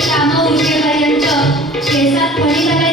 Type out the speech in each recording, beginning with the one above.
श्याम उर्जेपर्यंत केसात फणी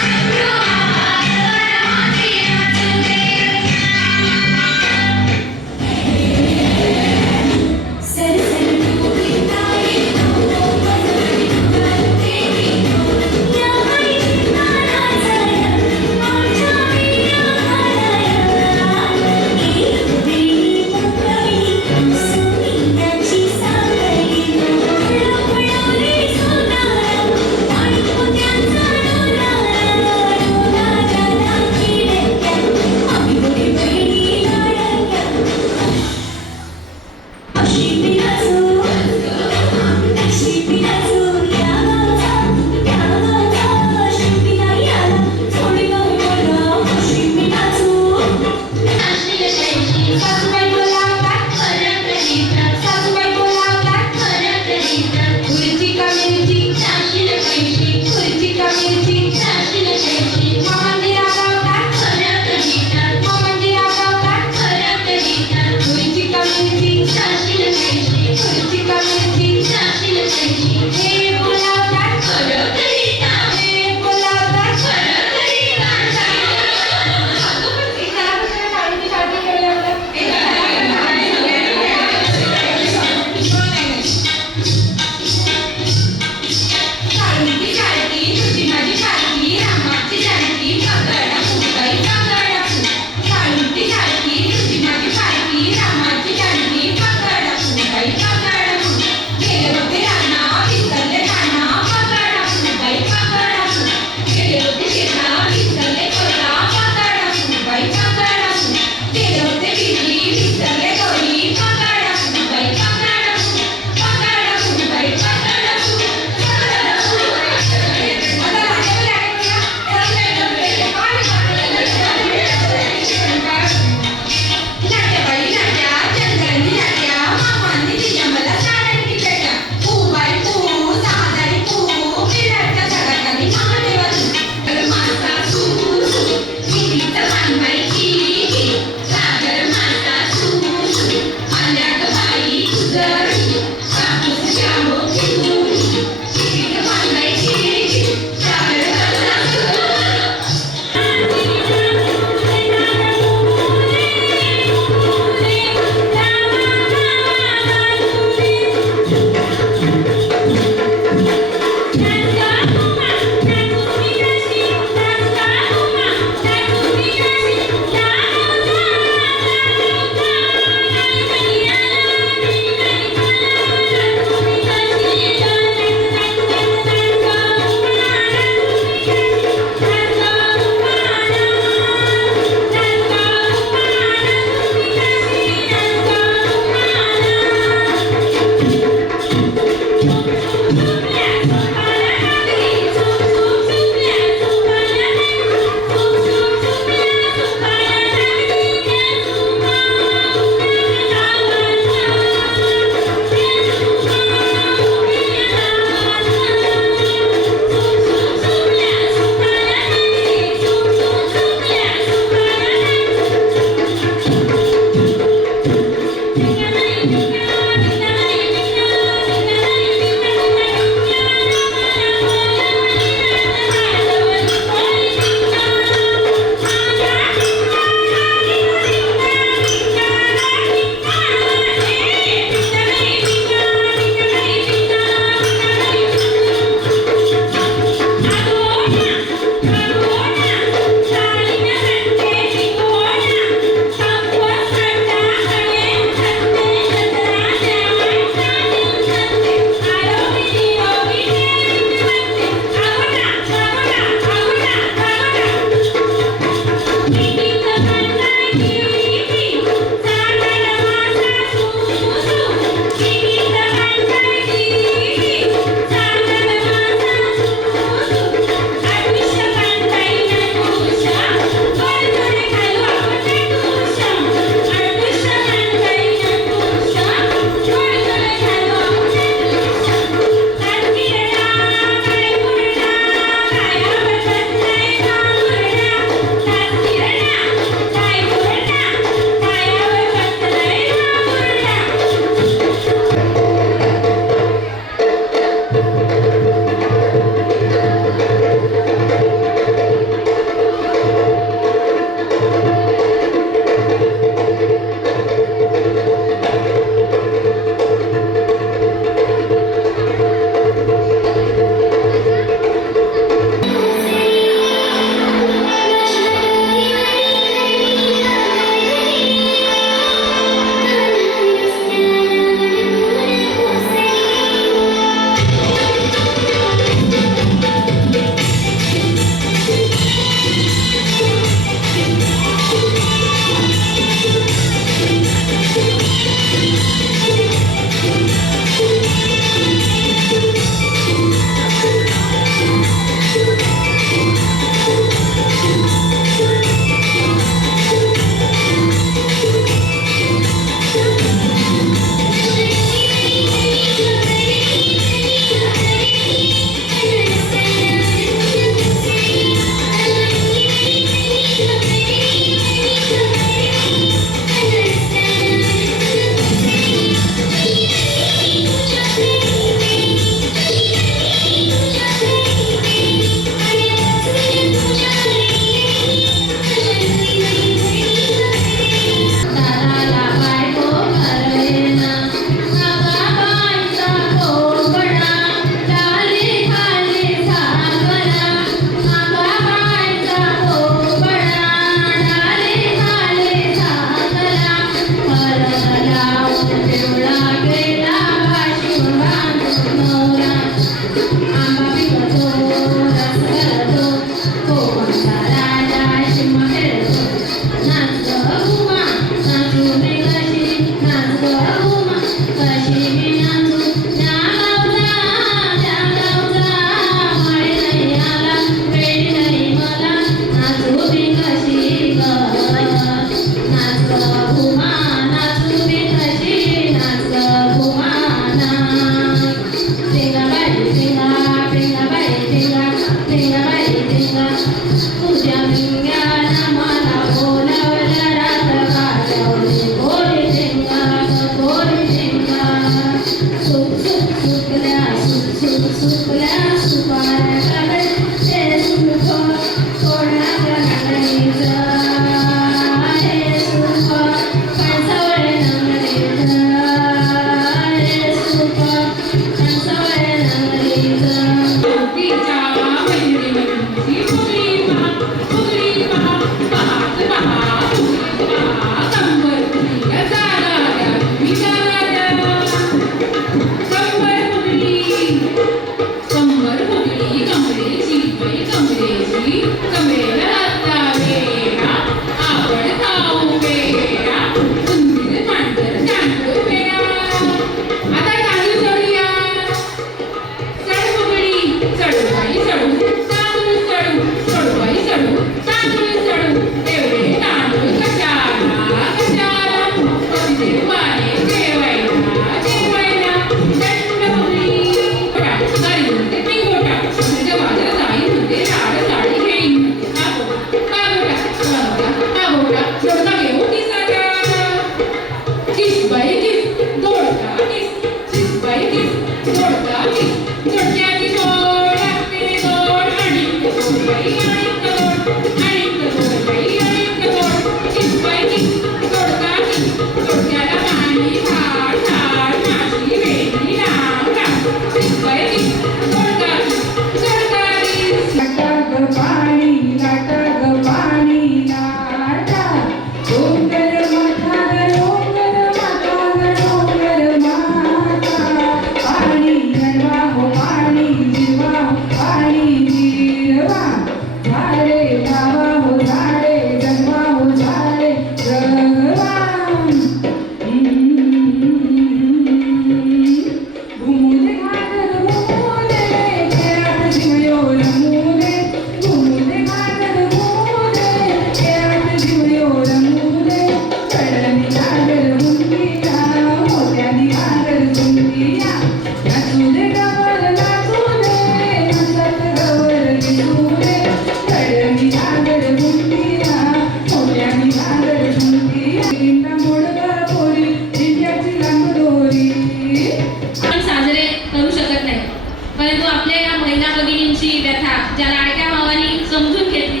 परंतु आपल्या या महिला भगिनींची व्यथा ज्या लाडक्या भावानी समजून घेतली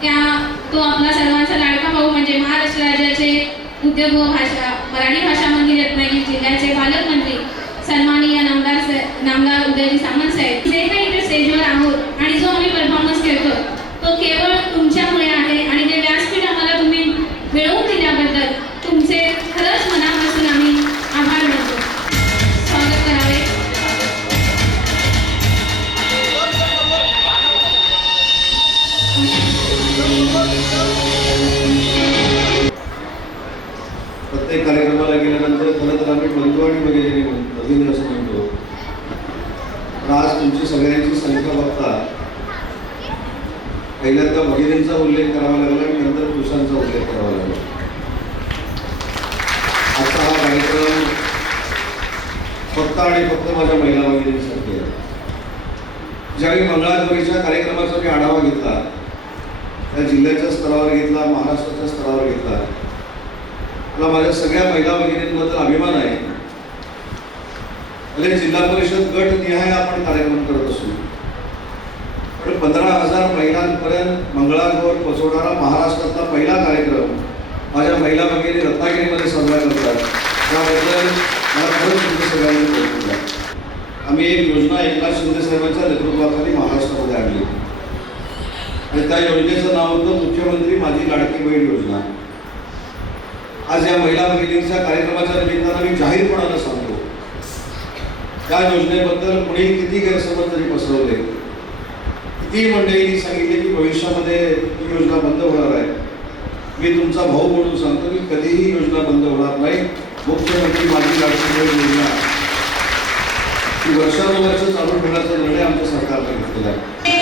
त्या तो आपला सर्वांचा लाडका भाऊ म्हणजे महाराष्ट्र राज्याचे उद्योग व भाषा मराठी भाषा मंदिर रत्नागिरी जिल्ह्याचे पालकमंत्री सन्माननीय नामदार नामदार उदयजी सामंत साहेब. जे काही इथे स्टेजवर आहोत आणि जो आम्ही परफॉर्मन्स खेळतो तो केवळ पहिल्यांदा भगिनींचा उल्लेख करावा लागला आणि नंतर पुरुषांचा उल्लेख करावा लागला. आता हा कार्यक्रम फक्त आणि फक्त माझ्या महिला भगिनींसाठी आहे. ज्यावेळी मंगळागौरीच्या कार्यक्रमाचा मी आढावा घेतला त्या जिल्ह्याच्या स्तरावर घेतला महाराष्ट्राच्या स्तरावर घेतला मला माझ्या सगळ्या महिला भगिनींबद्दल अभिमान आहे. भले जिल्हा परिषद गट निहाय आपण कार्यक्रम करत असू. तर पंधरा हजार महिलांपर्यंत मंगळागौर पोचवणारा महाराष्ट्रातला पहिला कार्यक्रम माझ्या महिला भगिनी रत्नागिरीमध्ये साजरा करतात. त्याबद्दल मला खरंच तुमच्या सगळ्यांनी कौतुक आहे आम्ही एक योजना एकनाथ शिंदे साहेबांच्या नेतृत्वाखाली महाराष्ट्रामध्ये आणली. आणि त्या योजनेचं नाव होतं मुख्यमंत्री माझी लाडकी बहीण योजना. आज या महिला भगिनींच्या कार्यक्रमाच्या निमित्तानं मी जाहीरपणानं सांगतो. त्या योजनेबद्दल कुणी किती गैरसमज तरी पसरवले. ती मंडळींनी सांगितले की भविष्यामध्ये ही योजना बंद होणार आहे. मी तुमचा भाऊ म्हणून सांगतो की कधीही योजना बंद होणार नाही. मुख्यमंत्री माझी लाडकी योजना. ही वर्षानुवर्ष चालू ठेवण्याचा निर्णय आमच्या सरकारने घेतलेला आहे.